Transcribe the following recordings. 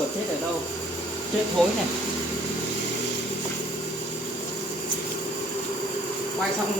chuột chết ở đâu? Chết thối này. Quay xong,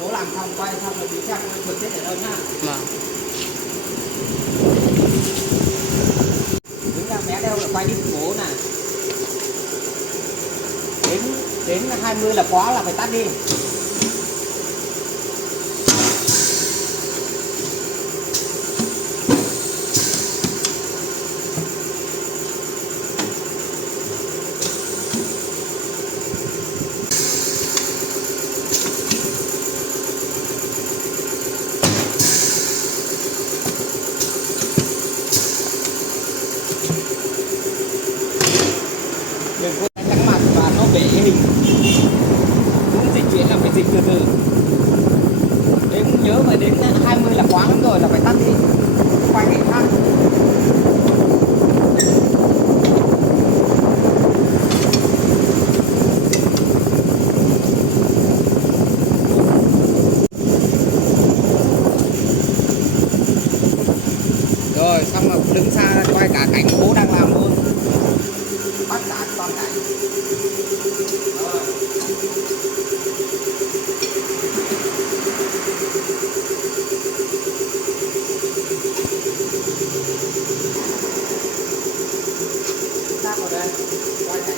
bố làm xong, quay xong rồi tí xem chuột chết ở đâu nhá. Vâng. Đứng ra bé đeo là quay đít bố nè. Đến 20 là quá là phải tắt đi. Đừng có trắng mặt và nó bể hình. Muốn dịch chuyển là phải dịch từ từ. Đến nhớ mà đến 20 là quá lắm rồi là phải tắt đi. Quay cái khác. Rồi xong rồi đứng xa quay cả cảnh bố đang làm luôn. Bắt cả toàn cảnh. Rồi. Sát vào đây. Quay cảnh.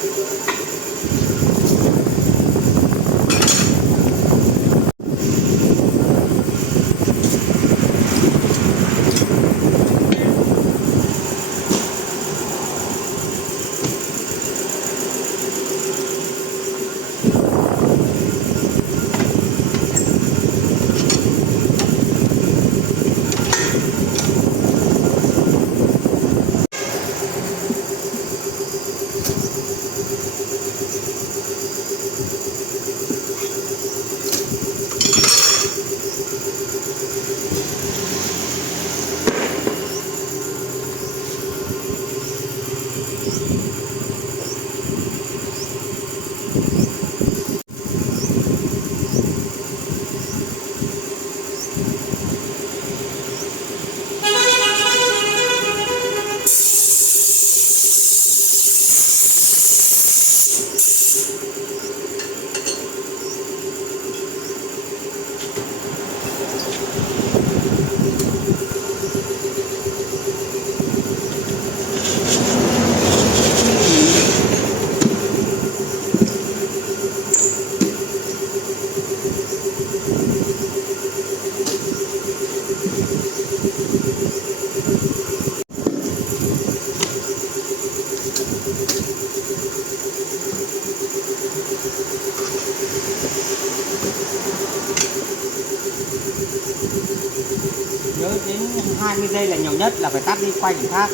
Nhớ đến 20 giây là nhiều nhất là phải tắt đi, quay cảnh khác.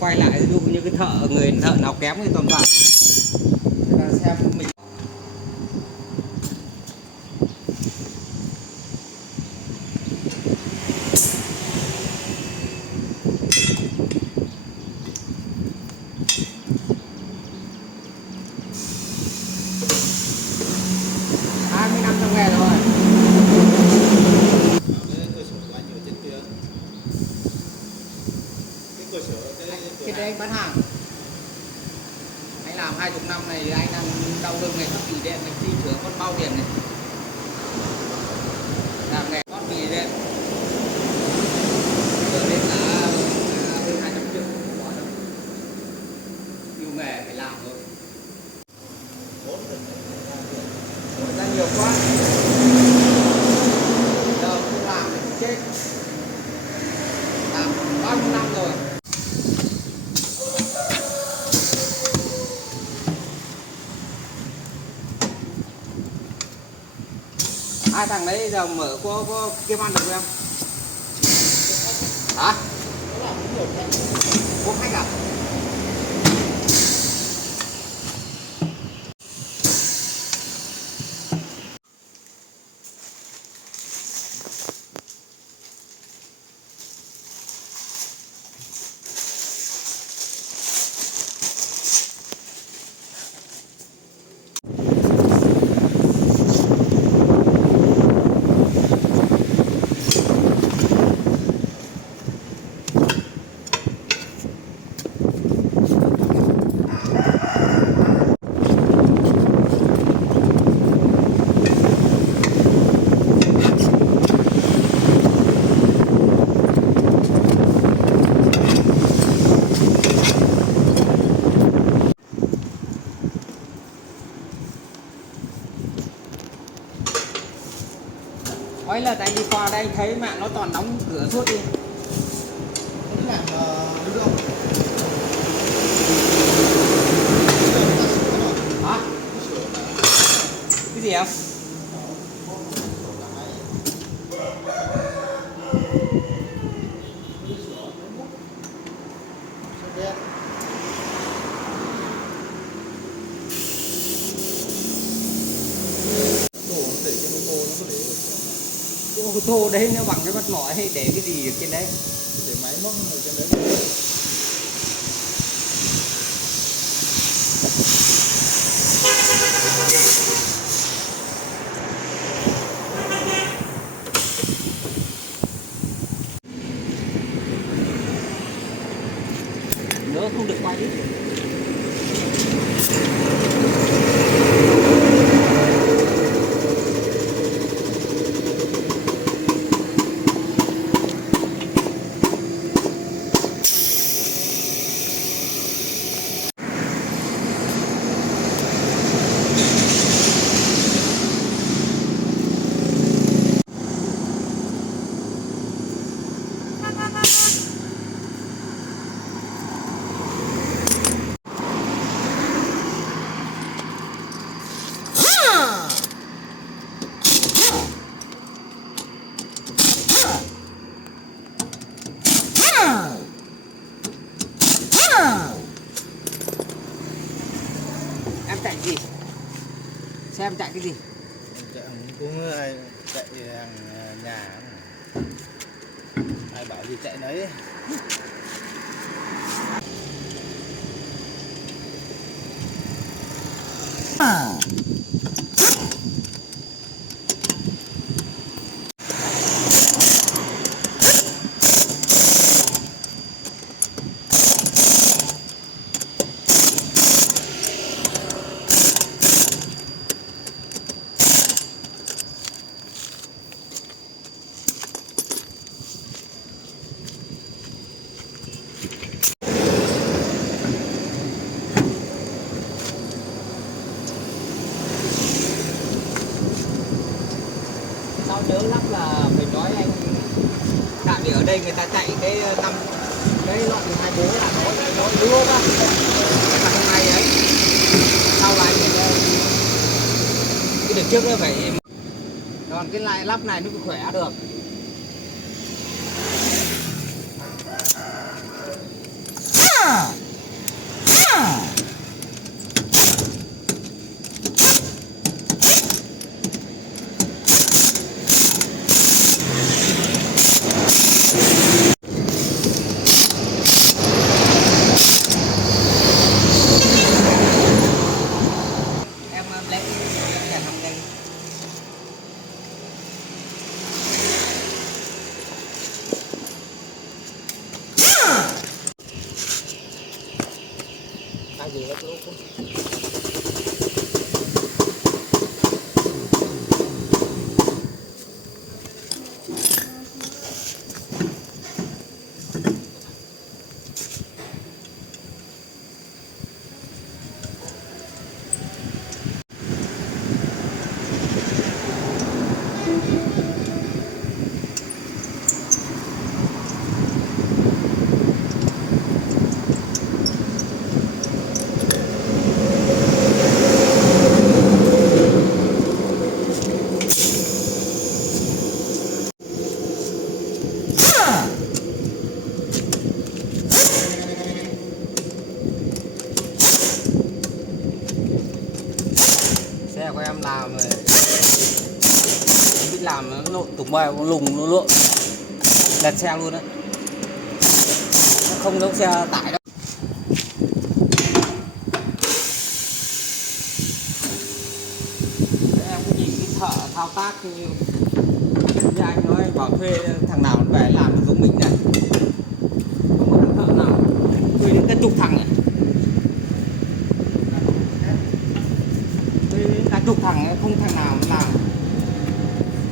Quay lại ví dụ như cái người thợ nào kém thì toàn vào người ta xem mình. Năm trong nghề rồi. Cái đấy anh bán hàng. Anh làm 20 năm này, anh đang đau lưng này, thoát vị đệm này, đi chữa con bao tiền này. Làm nghề thoát vị đệm hai thằng đấy giờ mở có kiếm ăn được không? Hả? Có khách à? Ấy là tại đi qua đây thấy mạng nó toàn đóng cửa suốt đi. Cái này đúng không? Hả? Cái gì không? Cái ô tô đấy nó bằng cái mắt mỏi hay để cái gì ở trên đấy? Để máy móc ở trên đấy. Nữa không được quay đi. Em chạy gì? Xem chạy cái gì? Cũng chạy hàng nhà, ai bảo gì chạy đấy. Sao nhớ lắm là phải nói anh, tại vì ở đây người ta chạy cái loại 24 là nó đua ra, mà hôm nay ấy sau này cái đợt trước nó phải, còn cái lại lắp này nó cứ khỏe được. Em lấy cái thằng đây. Cái gì hết luôn. ngoài lùng nó lộn lật xe luôn đấy, không giống xe tải đâu. Đấy, em cũng nhìn cái thợ thao tác như anh nói bảo thuê thằng nào nó về làm được giống mình này, không có thằng thợ nào thuê đến cái chục thằng này, thuê đến cả chục thằng ấy, không thằng nào nó làm,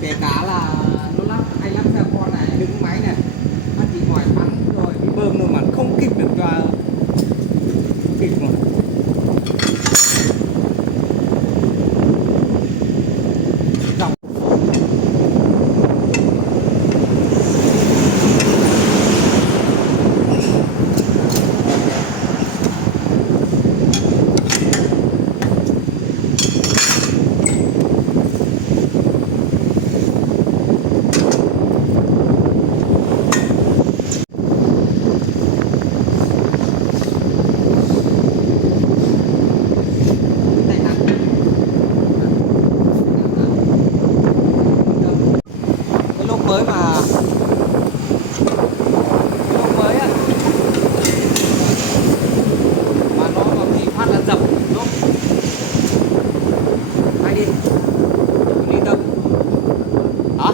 kể cả là nó lắp anh lắp xe con này đứng máy này nó chỉ ngoài bắn rồi đi bơm thôi mà không kịp được cho kịp mà. Dòng cái lốp mới mà lốp mới á mà nó bị phát là dập lốp hay đi đi đâu hả?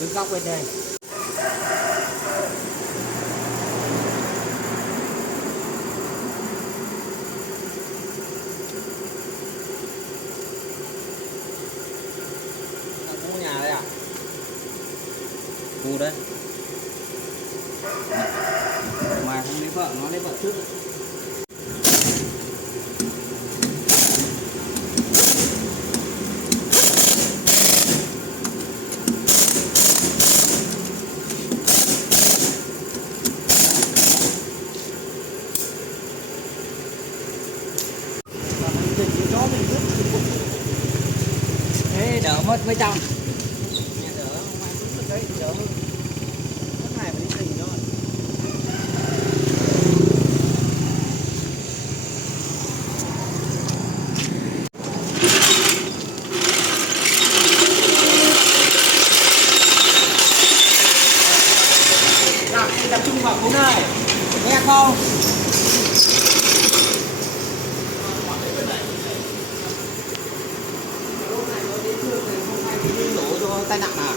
Đứng góc bên đây. Khu nhà đây à? Khu đấy. Ngoài không lấy vợ, nó lấy vợ trước rồi. Thế đỡ mất mấy trăm. Đỡ không ai cũng đấy đỡ hơn. Mất này phải đi tỉnh thôi. sau. Đổ cho tai nạn à?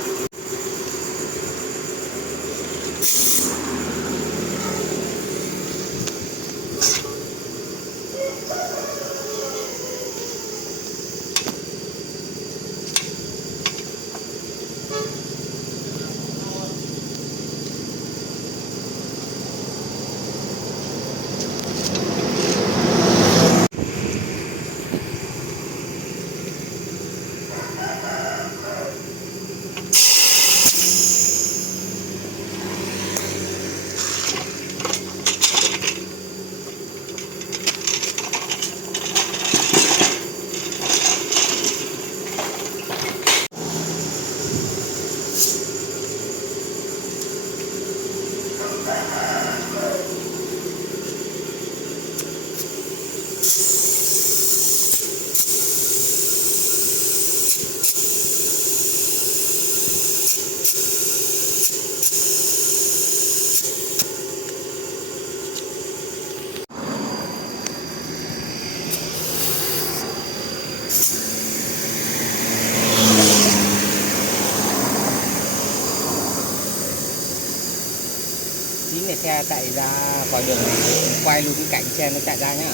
Tí này xe chạy ra khỏi đường này, quay luôn cái cạnh xe nó chạy ra nhá.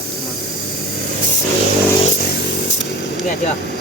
Nghe chưa?